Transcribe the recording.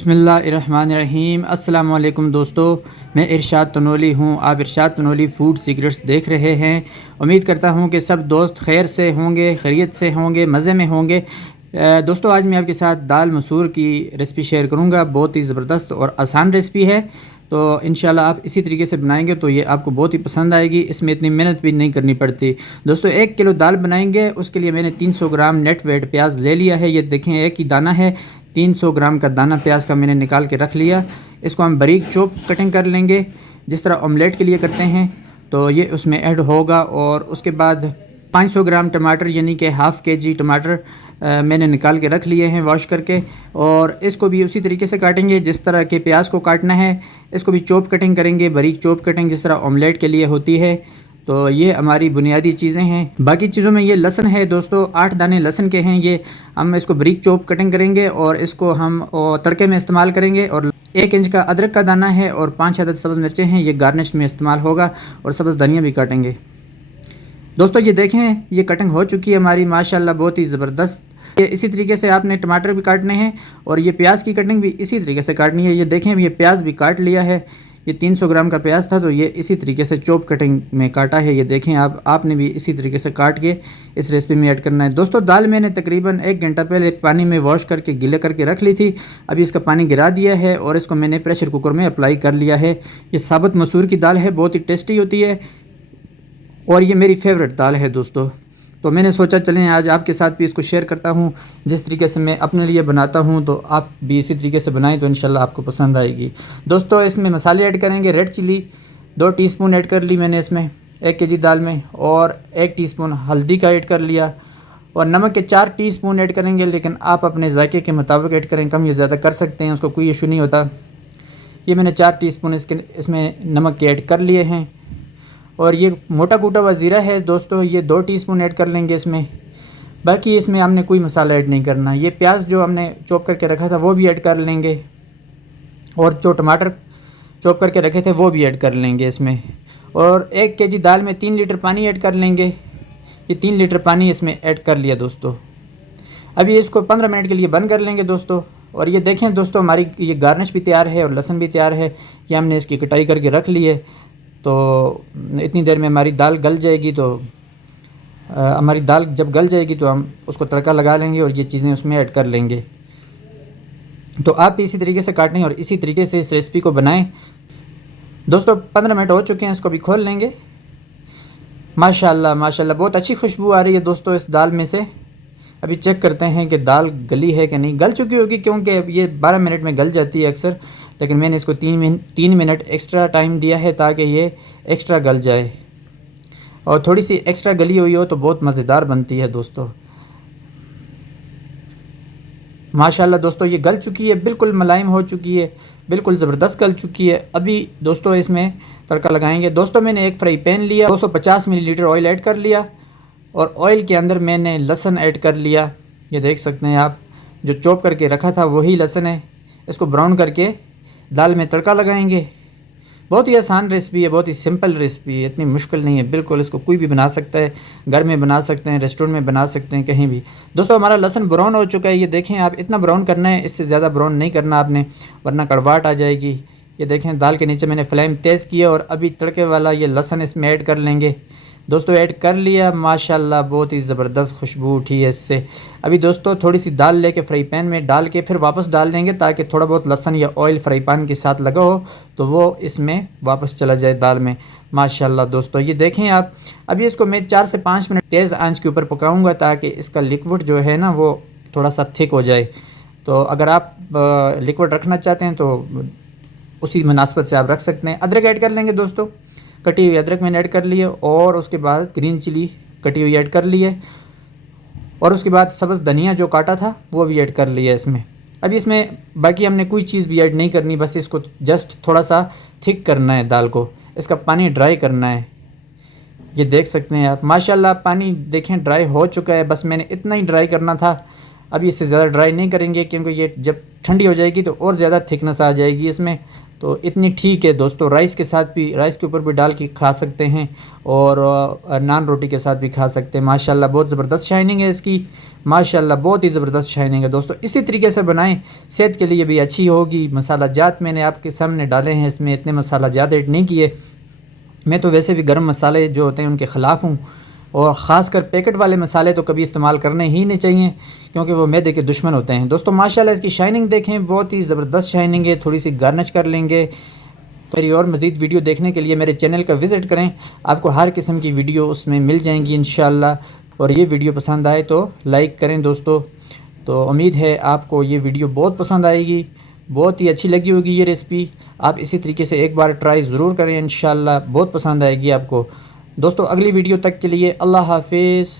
बिस्मिल्लाहिर्रहमानिर्रहीम। अस्सलाम वालेकुम दोस्तों, मैं इरशाद तनोली हूँ। आप इरशाद तनोली फ़ूड सीक्रेट्स देख रहे हैं। उम्मीद करता हूँ कि सब दोस्त खैर से होंगे, खैरियत से होंगे, मज़े में होंगे। दोस्तों, आज मैं आपके साथ दाल मसूर की रेसिपी शेयर करूँगा। बहुत ही ज़बरदस्त और आसान रेसिपी है। तो इंशाल्लाह आप इसी तरीके से बनाएंगे तो ये आपको बहुत ही पसंद आएगी। इसमें इतनी मेहनत भी नहीं करनी पड़ती। दोस्तों, 1 किलो दाल बनाएंगे, उसके लिए मैंने 300 ग्राम नेट वेट प्याज ले लिया है। ये देखें, एक ही दाना है। 300 ग्राम का दाना प्याज का मैंने निकाल के रख लिया। इसको हम बारीक चॉप कटिंग कर लेंगे, जिस तरह ऑमलेट के लिए करते हैं। तो ये उसमें ऐड होगा। और उसके बाद 500 ग्राम टमाटर यानी कि हाफ़ केजी टमाटर मैंने निकाल के रख लिए हैं वॉश करके। और इसको भी उसी तरीके से काटेंगे जिस तरह के प्याज को काटना है। इसको भी चॉप कटिंग करेंगे, बारीक चॉप कटिंग जिस तरह ऑमलेट के लिए होती है। तो ये हमारी बुनियादी चीज़ें हैं। बाकी चीज़ों में ये लहसुन है दोस्तों, 8 दाने लहसुन के हैं। ये हम इसको बारीक चॉप कटिंग करेंगे और इसको हम तड़के में इस्तेमाल करेंगे। और 1 इंच का अदरक का दाना है और 5 अदद सब्ज़ मिर्चें हैं, ये गार्निश में इस्तेमाल होगा। और सब्ज़ धनिया भी काटेंगे। दोस्तों, ये देखें, ये कटिंग हो चुकी है हमारी माशाल्लाह, बहुत ही ज़बरदस्त। ये इसी तरीके से आपने टमाटर भी काटने हैं और ये प्याज की कटिंग भी इसी तरीके से काटनी है। ये देखें, ये प्याज भी काट लिया है। ये 300 ग्राम का प्याज था तो ये इसी तरीके से चॉप कटिंग में काटा है। ये देखें, आपने भी इसी तरीके से काट के इस रेसिपी में ऐड करना है। दोस्तों, दाल मैंने तकरीबन 1 घंटा पहले पानी में वॉश करके गीले करके रख ली थी। अभी इसका पानी गिरा दिया है और इसको मैंने प्रेशर कुकर में अप्लाई कर लिया है। ये साबुत मसूर की दाल है, बहुत ही टेस्टी होती है और ये मेरी फेवरेट दाल है दोस्तों। तो मैंने सोचा चलें आज आपके साथ भी इसको शेयर करता हूँ। जिस तरीके से मैं अपने लिए बनाता हूँ तो आप भी इसी तरीके से बनाएं तो इंशाल्लाह आपको पसंद आएगी। दोस्तों, इसमें मसाले ऐड करेंगे। रेड चिली 2 टीस्पून ऐड कर ली मैंने इसमें 1 केजी दाल में। और 1 टीस्पून हल्दी का ऐड कर लिया। और नमक के 4 टीस्पून ऐड करेंगे, लेकिन आप अपने जायके के मुताबिक ऐड करें, कम या ज़्यादा कर सकते हैं, उसको कोई इशू नहीं होता। ये मैंने 4 टीस्पून इसमें नमक के ऐड कर लिए हैं। और ये मोटा कूटा हुआ ज़ीरा है दोस्तों, ये 2 टीस्पून ऐड कर लेंगे इसमें। बाकी इसमें हमने कोई मसाला ऐड नहीं करना। ये प्याज जो हमने चॉप करके रखा था वो भी ऐड कर लेंगे। और जो टमाटर चॉप करके रखे थे वो भी ऐड कर लेंगे इसमें। और 1 केजी दाल में 3 लीटर पानी ऐड कर लेंगे। ये 3 लीटर पानी इसमें ऐड कर लिया दोस्तों। अभी इसको 15 मिनट के लिए बंद कर लेंगे दोस्तों। और ये देखें दोस्तों, हमारी ये गार्निश भी तैयार है और लहसुन भी तैयार है। ये हमने इसकी कटाई करके रख ली है। तो इतनी देर में हमारी दाल गल जाएगी। तो हमारी दाल जब गल जाएगी तो हम उसको तड़का लगा लेंगे और ये चीज़ें उसमें ऐड कर लेंगे। तो आप भी इसी तरीके से काटें और इसी तरीके से इस रेसिपी को बनाएं। दोस्तों, 15 मिनट हो चुके हैं, इसको भी खोल लेंगे। माशाल्लाह माशाल्लाह, बहुत अच्छी खुशबू आ रही है दोस्तों इस दाल में से। अभी चेक करते हैं कि दाल गली है कि नहीं। गल चुकी होगी क्योंकि ये 12 मिनट में गल जाती है अक्सर, लेकिन मैंने इसको 3 मिनट एक्स्ट्रा टाइम दिया है ताकि ये एक्स्ट्रा गल जाए। और थोड़ी सी एक्स्ट्रा गली हुई हो तो बहुत मज़ेदार बनती है दोस्तों। माशाल्लाह दोस्तों, ये गल चुकी है, बिल्कुल मुलायम हो चुकी है, बिल्कुल ज़बरदस्त गल चुकी है। अभी दोस्तों इसमें तड़का लगाएंगे। दोस्तों, मैंने एक फ्राई पैन लिया, 250 मिलीलीटर ऑयल ऐड कर लिया। और ऑयल के अंदर मैंने लहसुन ऐड कर लिया। ये देख सकते हैं आप, जो चॉप करके रखा था वही लहसुन है। इसको ब्राउन करके दाल में तड़का लगाएंगे। बहुत ही आसान रेसिपी है, बहुत ही सिंपल रेसिपी है, इतनी मुश्किल नहीं है बिल्कुल। इसको कोई भी बना सकता है, घर में बना सकते हैं, रेस्टोरेंट में बना सकते हैं, कहीं भी। दोस्तों, हमारा लहसुन ब्राउन हो चुका है। ये देखें, आप इतना ब्राउन करना है, इससे ज़्यादा ब्राउन नहीं करना आपने, वरना कड़वाहट आ जाएगी। ये देखें, दाल के नीचे मैंने फ्लेम तेज़ किया और अभी तड़के वाला ये लहसुन इसमें ऐड कर लेंगे। दोस्तों, ऐड कर लिया। माशाल्लाह, बहुत ही ज़बरदस्त खुशबू उठी है इससे। अभी दोस्तों थोड़ी सी दाल लेके फ्राई पैन में डाल के फिर वापस डाल देंगे ताकि थोड़ा बहुत लहसुन या ऑयल फ्राई पैन के साथ लगा हो तो वो इसमें वापस चला जाए दाल में। माशाल्लाह दोस्तों, ये देखें आप, अभी इसको मैं 4 से 5 मिनट तेज़ आंच के ऊपर पकाऊंगा ताकि इसका लिक्विड जो है ना वो थोड़ा सा थिक हो जाए। तो अगर आप लिक्विड रखना चाहते हैं तो उसी मुनासबत से आप रख सकते हैं। अदरक ऐड कर लेंगे दोस्तों, कटी हुई अदरक मैंने ऐड कर ली है। और उसके बाद ग्रीन चिली कटी हुई ऐड कर ली है। और उसके बाद सब्ज़ धनिया जो काटा था वो भी ऐड कर लिया इसमें। अभी इसमें बाकी हमने कोई चीज़ भी ऐड नहीं करनी, बस इसको जस्ट थोड़ा सा थिक करना है दाल को, इसका पानी ड्राई करना है। ये देख सकते हैं आप, माशाल्लाह पानी देखें ड्राई हो चुका है। बस मैंने इतना ही ड्राई करना था, अभी इससे ज़्यादा ड्राई नहीं करेंगे क्योंकि ये जब ठंडी हो जाएगी तो और ज़्यादा थिकनेस आ जाएगी इसमें। तो इतनी ठीक है दोस्तों। राइस के साथ भी, राइस के ऊपर भी डाल के खा सकते हैं और नान रोटी के साथ भी खा सकते हैं। माशाल्लाह बहुत ज़बरदस्त शाइनिंग है इसकी, माशाल्लाह बहुत ही ज़बरदस्त शाइनिंग है दोस्तों। इसी तरीके से बनाएं, सेहत के लिए भी अच्छी होगी। मसाला जात मैंने आपके सामने डाले हैं, इसमें इतने मसाला ज़्यादा ऐड नहीं किए। मैं तो वैसे भी गर्म मसाले जो होते हैं उनके ख़िलाफ़ हूँ, और ख़ासकर पैकेट वाले मसाले तो कभी इस्तेमाल करने ही नहीं चाहिए, क्योंकि वो मैदे के दुश्मन होते हैं दोस्तों। माशाल्लाह इसकी शाइनिंग देखें, बहुत ही ज़बरदस्त शाइनिंग है। थोड़ी सी गार्निश कर लेंगे। तो मेरी और मज़ीद वीडियो देखने के लिए मेरे चैनल का विज़िट करें, आपको हर किस्म की वीडियो उसमें मिल जाएंगी इंशाल्लाह। और ये वीडियो पसंद आए तो लाइक करें दोस्तों। तो उम्मीद है आपको ये वीडियो बहुत पसंद आएगी, बहुत ही अच्छी लगी होगी ये रेसिपी। आप इसी तरीके से एक बार ट्राई ज़रूर करें, इंशाल्लाह बहुत पसंद आएगी आपको दोस्तों। अगली वीडियो तक के लिए अल्लाह हाफिज़।